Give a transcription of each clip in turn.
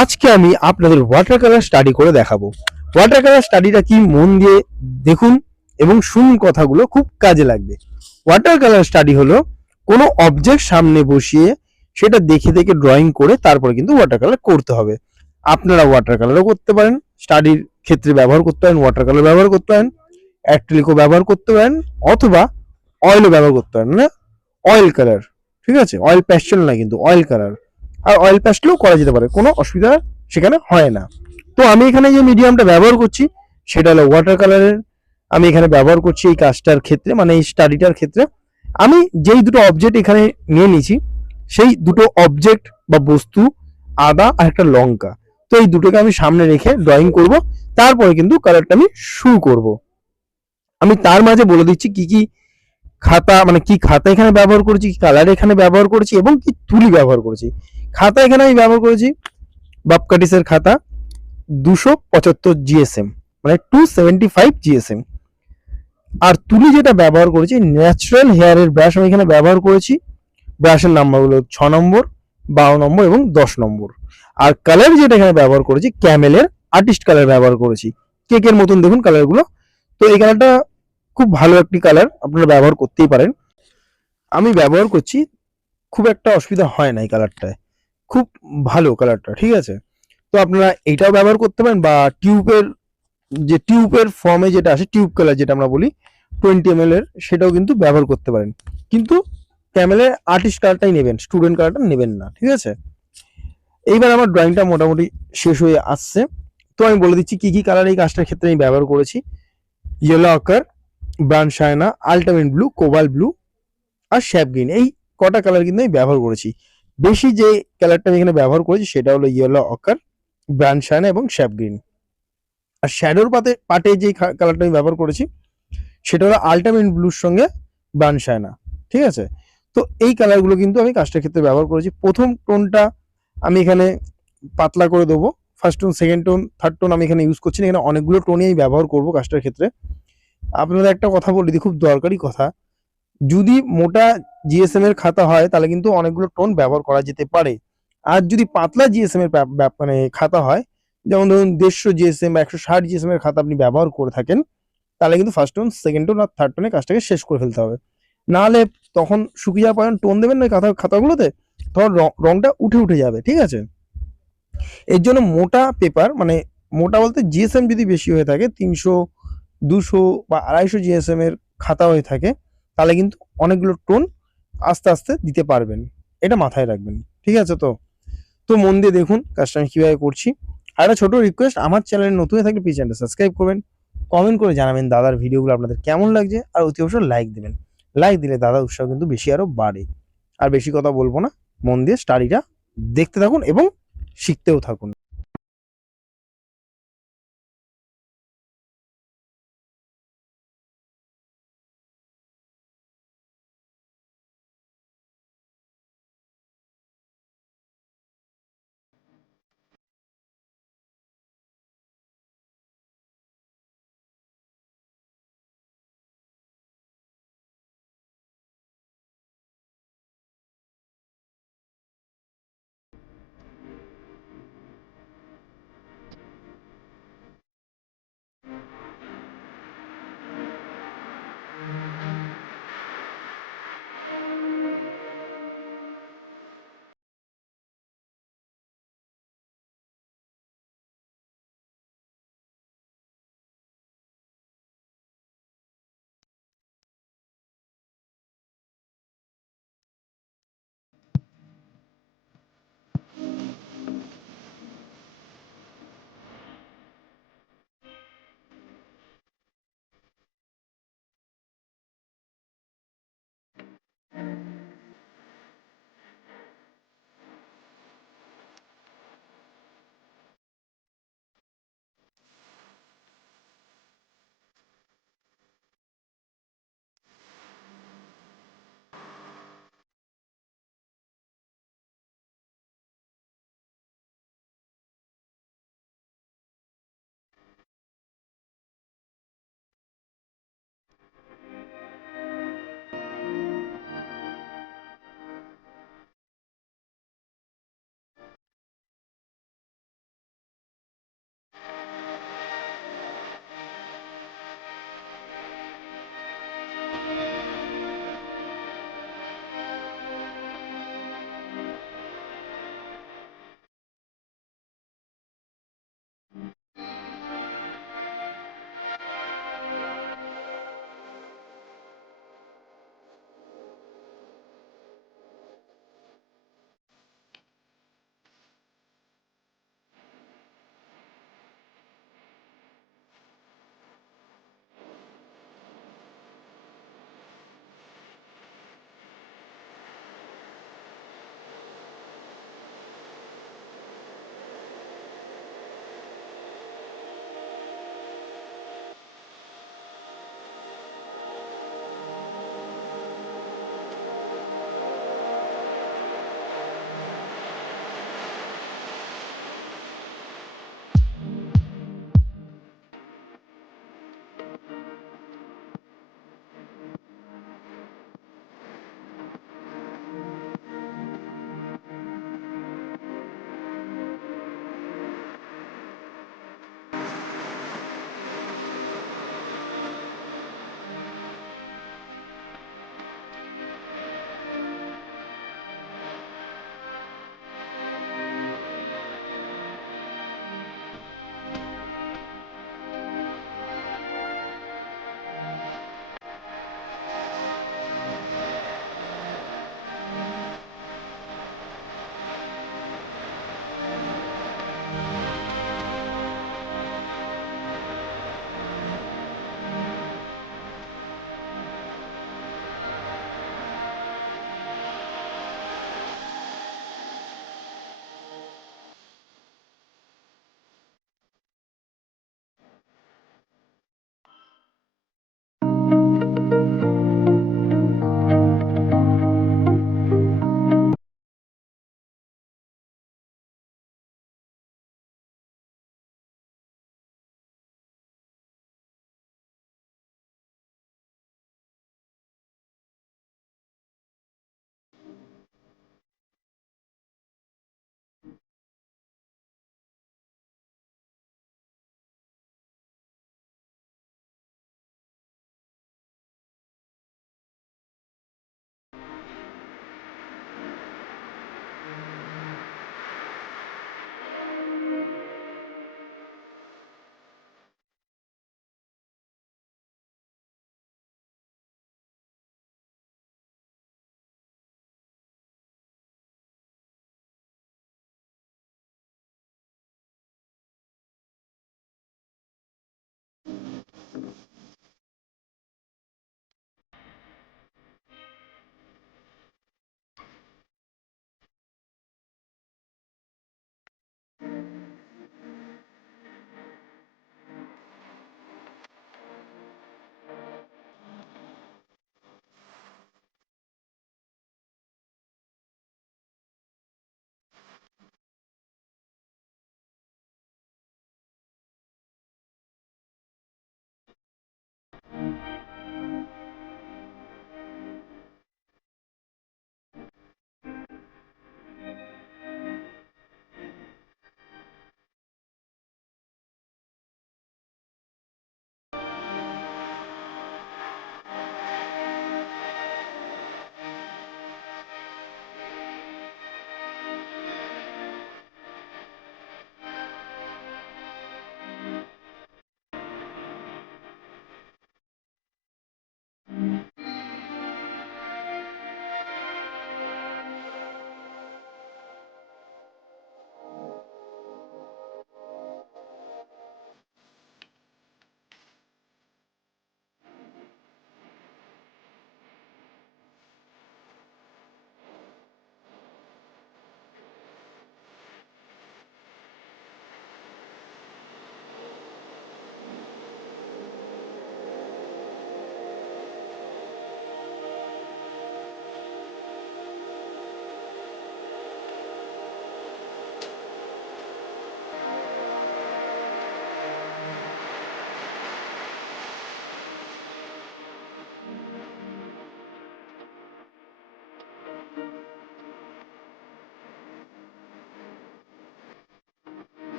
আজকে আমি আপনাদের ওয়াটার কালার স্টাডি করে দেখাবো। ওয়াটার কালার স্টাডিটা কি মন দিয়ে দেখুন এবং শুনুন, কথাগুলো খুব কাজে লাগবে। ওয়াটার কালার স্টাডি হলো কোনো অবজেক্ট সামনে বসিয়ে সেটা দেখে দেখে ড্রয়িং করে তারপরে কিন্তু ওয়াটার কালার করতে হবে। আপনারা ওয়াটার কালারও করতে পারেন, স্টাডির ক্ষেত্রে ব্যবহার করতে পারেন, ওয়াটার কালার ব্যবহার করতে পারেন, অ্যাক্রিলিকও ব্যবহার করতে পারেন, অথবা অয়েলও ব্যবহার করতে পারেন। না, অয়েল কালার, ঠিক আছে, অয়েল প্যাস্টেল না, কিন্তু অয়েল কালার। আর অয়েল প্যাস্টেলও করা যেতে পারে, কোনো অসুবিধা সেখানে হয় না। তো আমি এখানে যে মিডিয়ামটা ব্যবহার করছি সেটা হলো ওয়াটার কালারের। আমি এখানে ব্যবহার করছি এই কাজটার ক্ষেত্রে, মানে এই স্টাডিটার ক্ষেত্রে আমি যেই দুটো অবজেক্ট এখানে নিয়ে নিয়েছি, সেই দুটো অবজেক্ট বা বস্তু, আদা আর একটা লঙ্কা, তো এই দুটোকে আমি সামনে রেখে ড্রয়িং করব। তারপরে কিন্তু কালারটা আমি শুরু করব। আমি তার মাঝে বলে দিচ্ছি কি কি খাতা, মানে কি খাতা এখানে ব্যবহার করেছি, কি কালার এখানে ব্যবহার করেছি এবং কি তুলি ব্যবহার করেছি। খাতা এখানে আমি ব্যবহার করেছি বাপকাটিসের খাতা 275 জিএসএম, মানে 275 জিএসএম। আর তুলি যেটা ব্যবহার করেছি, ন্যাচারাল হেয়ারের ব্রাশ আমি এখানে ব্যবহার করেছি। ব্রাশের নাম্বার হলো 6 নম্বর, 12 নম্বর এবং 10 নম্বর। আর কালার যেটা এখানে ব্যবহার করেছি, ক্যামেলের আর্টিস্ট কালার ব্যবহার করেছি। কেকের মতন দেখুন কালারগুলো। তো এই কালারটা খুব ভালো একটি কালার, আপনারা ব্যবহার করতেই পারেন। আমি ব্যবহার করছি, খুব একটা অসুবিধা হয় না এই কালারটায়, খুব ভালো কালারটা, ঠিক আছে। তো আপনারা এটাও ব্যবহার করতে পারেন, বা টিউবের ফর্মে যেটা আসে, টিউব কালার যেটা আমরা বলি 20 ml এর, সেটাও কিন্তু ব্যবহার করতে পারেন। কিন্তু ক্যামেলের আর্টিস্ট কালারটাই নেবেন, স্টুডেন্ট কালারটা নেবেন না, ঠিক আছে। এইবার আমার ড্রয়িংটা মোটামুটি শেষ হয়ে আসছে। তো আমি বলে দিচ্ছি কি কি কালার এই কাজটার ক্ষেত্রে আমি ব্যবহার করেছি। ইয়েলো আকার, ব্রাউন শায়না, আল্টামিন ব্লু, কোবাল ব্লু আর শ্যাপ গ্রিন, এই কটা কালার কিন্তু আমি ব্যবহার করেছি। বেশি যে কালারটা আমি এখানে ব্যবহার করেছি সেটা হলো ইয়েলো অকার, ব্রাউন শায়না এবং শ্যাপ গ্রিন। আর শ্যাডোর পাটে যে কালারটা আমি ব্যবহার করেছি সেটা হলো আল্টামিন ব্লুর সঙ্গে ব্রাউন শায়না, ঠিক আছে। তো এই কালারগুলো কিন্তু আমি কাজটার ক্ষেত্রে ব্যবহার করেছি। প্রথম টোনটা আমি এখানে পাতলা করে দেবো, first tone, second tone, third tone আমি এখানে ইউজ করছি না, এখানে অনেকগুলো টোনই আমি ব্যবহার করবো কাজটার ক্ষেত্রে। আপনাদের একটা কথা বলে দিই, খুব দরকারি কথা, যদি মোটা জিএসএম এর খাতা হয় তাহলে কিন্তু অনেকগুলো টোন ব্যবহার করা যেতে পারে। আর যদি পাতলা জিএসএম এর মানে খাতা হয়, যেমন ধরুন 150 জিএসএম বা 160 জিএসএম এর খাতা আপনি ব্যবহার করে থাকেন, তাহলে কিন্তু ফার্স্ট টোন, সেকেন্ড টোন আর থার্ড টোনে কাজটাকে শেষ করে ফেলতে হবে। নাহলে তখন শুকিয়ে যাওয়ার পর টোন দেবেন না খাতাগুলোতে, তখন রংটা উঠে উঠে যাবে, ঠিক আছে। এর জন্য মোটা পেপার, মানে মোটা বলতে জিএসএম যদি বেশি হয়ে থাকে, 300, 200 বা 250 জিএসএম এর খাতা হয়ে থাকে, তাহলে কিন্তু অনেকগুলো টোন আস্তে আস্তে দিতে পারবেন। এটা মাথায় রাখবেন, ঠিক আছে। তো তো মন দিয়ে দেখুন কাজটা আমি কিভাবে করছি। আর একটা ছোট রিকোয়েস্ট, আমার চ্যানেলে নতুন হয়ে থাকলে প্লিজ চ্যানেলটা সাবস্ক্রাইব করবেন, কমেন্ট করে জানাবেন দাদার ভিডিওগুলো আপনাদের কেমন লাগছে, আর অতি অবশ্যই লাইক দেবেন। লাইক দিলে দাদার উৎসাহ কিন্তু বেশি আরো বাড়ে। আর বেশি কথা বলবো না, মন দিয়ে স্টাডিটা দেখতে থাকুন এবং শিখতেও থাকুন।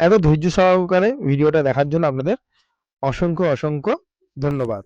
এত ধৈর্য সহকারে ভিডিওটা দেখার জন্য আপনাদের অসংখ্য অসংখ্য ধন্যবাদ।